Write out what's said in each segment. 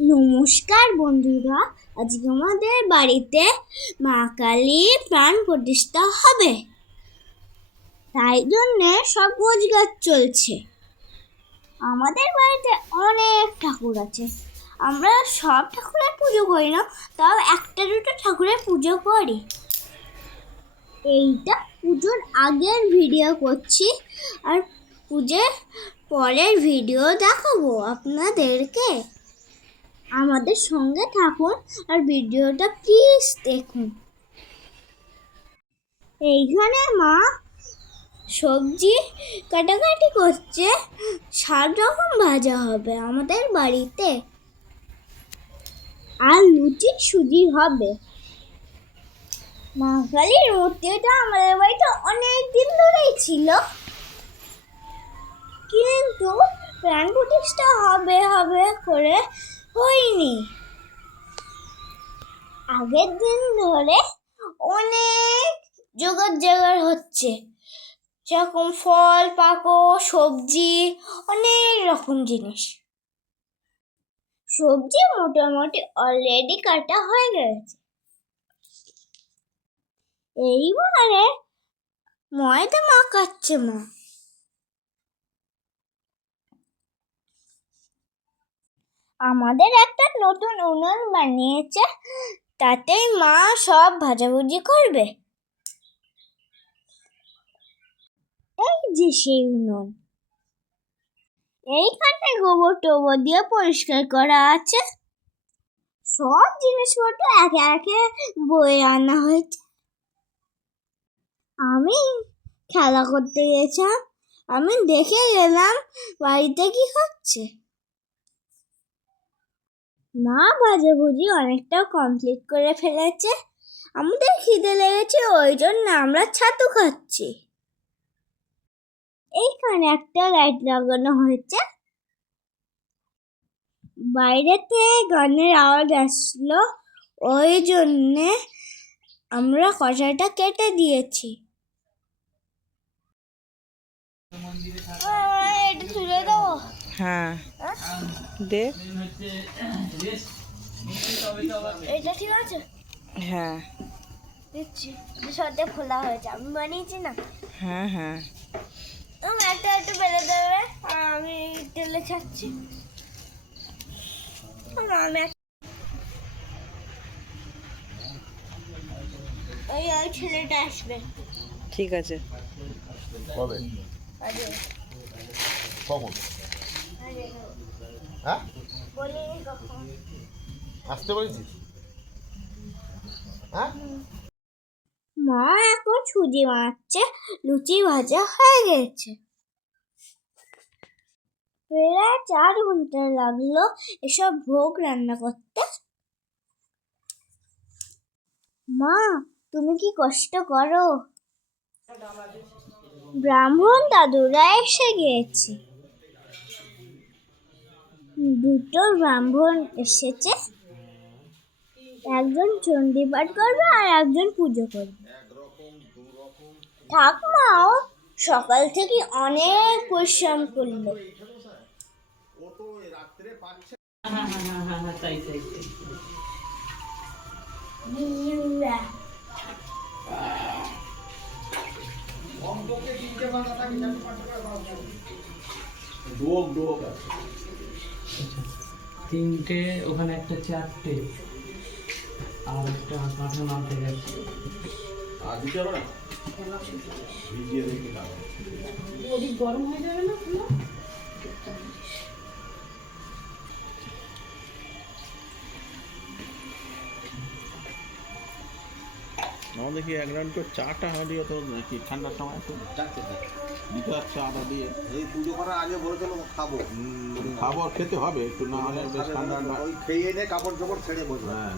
নমস্কার বন্ধুরা, আজকে আমাদের বাড়িতে মা কালী প্রাণ প্রতিষ্ঠা হবে। তাই জন্যে সব রোজগার চলছে। আমাদের বাড়িতে অনেক ঠাকুর আছে। আমরা সব ঠাকুরের পুজো করি না, তাও একটা দুটো ঠাকুরের পুজো করি। এইটা পুজোর আগের ভিডিও করছি, আর পুজোর পরের ভিডিও দেখাবো আপনাদেরকে। আমাদের সঙ্গে থাকুন আর ভিডিওটা প্লিজ দেখুন। এইখানে মা সবজি কাটাকাটি করছে সাত রকম ভাজা হবে আমাদের বাড়িতে, আর লুচি সুজি হবে। মা কালীর মূর্তিটা আমাদের বাড়িতে অনেক দিন ধরেই ছিল। কিন্তু প্রাণ প্রতিষ্ঠা হবে হবে করে হয়নি। আগের দিন ধরে অনেক জোগাড় জোগাড় হচ্ছে। যেরকম ফল পাকো সবজি, অনেক রকম জিনিস। সবজি মোটামুটি অলরেডি কাটা হয়ে গেছে। এইবারে ময়দা মাখাচ্ছে মা। আমাদের একটা নতুন উনুন বানিয়েছে, তাতেই মা সব ভাজাভুজি করবে। এই যে সেই উনুন। এইখানে গোবর টোবর দিয়ে পরিষ্কার করা আছে। সব জিনিসপত্র একে একে বয়ে আনা হয়েছে। আমি খেলা করতে গেছিলাম, আমি দেখে গেলাম বাড়িতে কি হচ্ছে। মা ভাজাভুজি অনেকটা কমপ্লিট করে ফেলেছে। আমাদের খিদে লেগেছে, ওই জন্য আমরা ছাতু খাচ্ছি। এইখানে একটা লাইট লাগানো হয়েছে। বাইরেতে গানের আওয়াজ আসলো, ওই জন্যে আমরা কষাটা কেটে দিয়েছি। হ্যাঁ। দে। এটা ঠিক আছে? হ্যাঁ। দিচ্ছি। সাথে খোলা হয়েছে আমি বানিয়েছি না। হ্যাঁ হ্যাঁ। তুমি একটা একটু বেড়ে দেবে। আর আমি তেলে ছাড়ছি। আমি ওই ওই ছেলেটা আসবে। ঠিক আছে। কবে? কখন? আরে হ্যাঁ? আসতে বলেছিস? হ্যাঁ? মা, এখন সুজি বানাচ্ছে লুচি ভাজা হয়ে গেছে। প্রায় চার ঘণ্টা লাগল এসব ভোগ রান্না করতে। মা, তুমি কি কষ্ট করো? ব্রাহ্মণ দাদুরা এসে গিয়েছে। দুটো ব্রাহ্মণ এসেছে। একজন চণ্ডী পাঠ করবে আর একজন পুজো করবে। ঠাকুমাও সকাল থেকে অনেক পরিশ্রম করল। ডোক ডোক আছে। তিনটে ওখানে একটা চারটে। আর একটা কাঁঠা নামতে গেছে। আর দিতে হবে না ভিজিয়ে রেখে দেখি এক রাউন্ড করে চাটা হলিও তো কি ঠান্ডার সময়? একটু দিতে হচ্ছে আদা দিয়ে। এই পুজো করার আগে বলেছিল খাব। খাবার খেতে হবে একটু না হলে বেশ ঠান্ডা ঠান্ডা। ওই খেয়ে এনে কাপড় চোপড় ছেড়ে বসবে। হ্যাঁ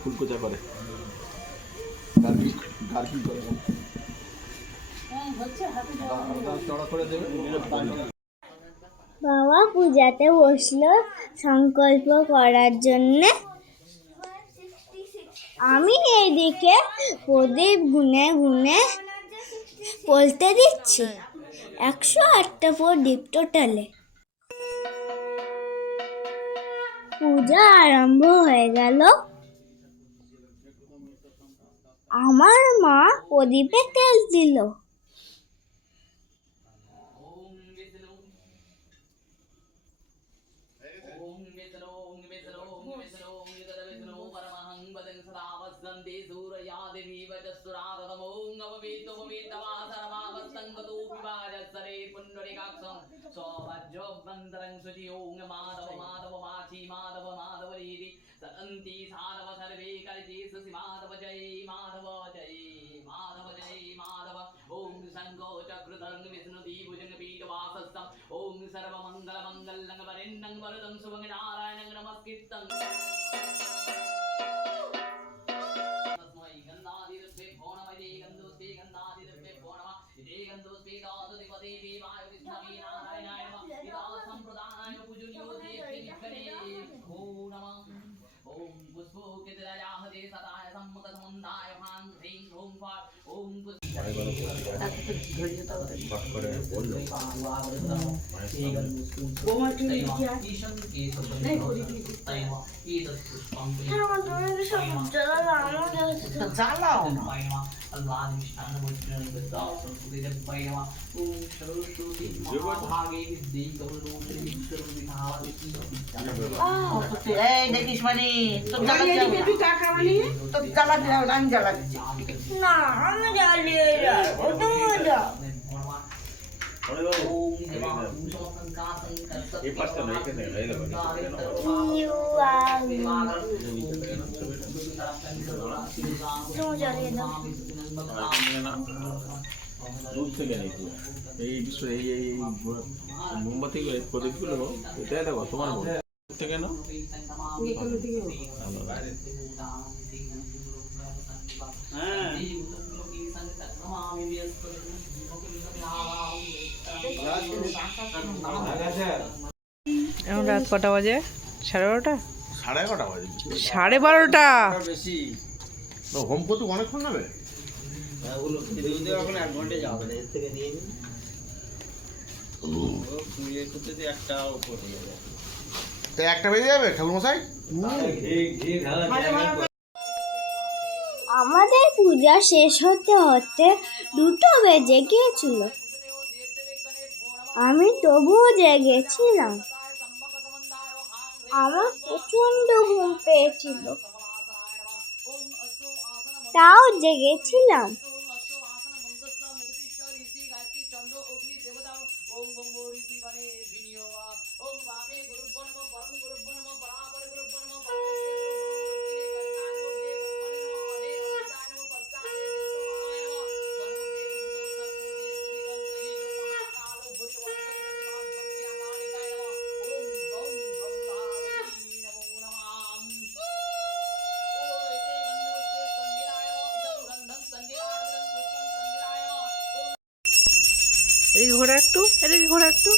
ফুলকুচা করে গার্গিল গার্গিল করে চড়া করে দেবে। বাবা পূজাতে বসল সংকল্প করার জন্যে। আমি এইদিকে প্রদীপ গুনে গুনে বলতে দিচ্ছি, একশো আটটা প্রদীপ টোটালে পূজা আরম্ভ হয়ে গেল। আমার মা প্রদীপে তেল দিল। மாதவ மாதவ மாச்சி மாதவ மாதவ ரீதி சதந்தி சாதவ சர்வே கரிதி சசி மாதவ ஜெய் மாதவ ஜெய் ஓம் சர்வ மங்கள மங்கலங்க வரேன் சுபங்க நாராயணங்க நமஸ்கிருத்தம் এবারও ফট করে বললো জ্বালাও না দেখিস মানে তোর জ্বালা আমি জ্বালা দিচ্ছি না আমি থেকে এই বিশ্ব এই এই এই মোমবাতি প্রদীপগুলো এটাই দেখো তোমার থেকে না এখন রাত কটা বাজে? সাড়ে বারোটা? সাড়ে এগারোটা বাজে। সাড়ে বারোটা? হোম করতে অনেকক্ষণ নেবে? তো একটা বেজে যাবে ঠাকুর মশাই আমাদের পূজা শেষ হতে হতে দুটো বেজে গিয়েছিল। আমি তবুও জেগেছিলাম আমার প্রচণ্ড ঘুম পেয়েছিল। তাও জেগেছিলাম ঘোরা একটু এদিকে ঘোরা একটু।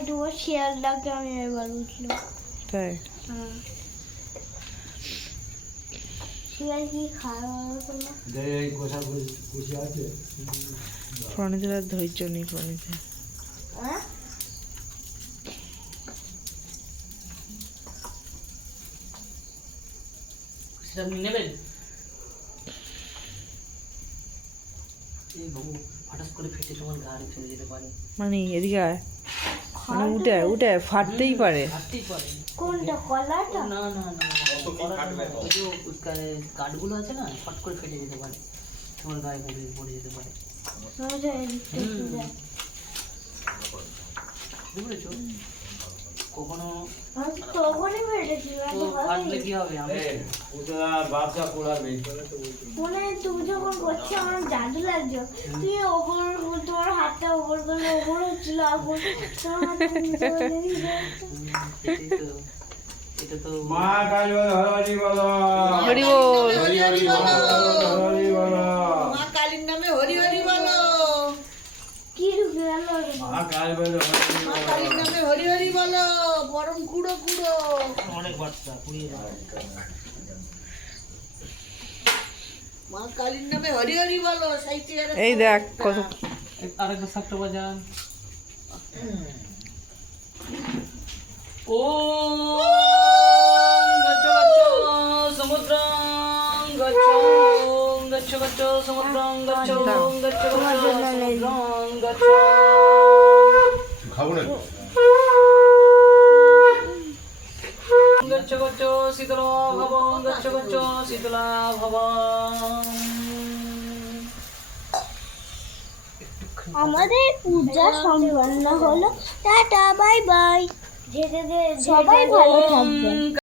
তোমার শিয়ালটাকে আমি এবার উঠল। তাই? শিয়াল কি খায় প্রণীতের আর ধৈর্য নেই প্রণীতে। হ্যাঁ? আপনি নেবেন? এই বাবু হঠাৎ করে ফেটে তোমার গাড়ি চলে যেতে পারে। মানে এদিকে আয়। মানে উঠে উঠে ফাটতেই পারে। ফাটতেই পারে। কোনটা কলাটা? না না না ওই যে কাঠগুলো আছে না ফট করে ফেটে যেতে পারে। তোমার গায়ে পড়ে পড়ে যেতে পারে। আচ্ছা, কখনো ফাটলে কি হবে? আমি মনে হয় তুমি যখন করছ আমার জাদু লাগছে। তুমি ওপর তোমার হাতটা ওপর করলে ওপর হচ্ছিল করে এটা তো হরি বল। মা কালীর নামে হরি হরি বলো। কি? মা কালীর নামে হরি হরি বলো। গরম কুড়ো কুড়ো অনেক বাচ্চা যাবে মা কালীর নামে হরি হরি বলো সাইতে এই দেখ কত আরেকবার সাতটা বাজান। ও গচ্ছ গচ্ছ সমুদ্রং গচ্ছ গচ্ছ গচ্ছ সমুদ্রং গচ্ছ গচ্ছ গচ্ছ সমুদ্রং গচ্ছ। খাব না গচ্ছ গচ্ছ শীতলা ভব গচ্ছ গচ্ছ শীতলা ভব আমাদের পূজা সম্পন্ন হলো। Tata bye bye. সবাই ভালো থাকবেন।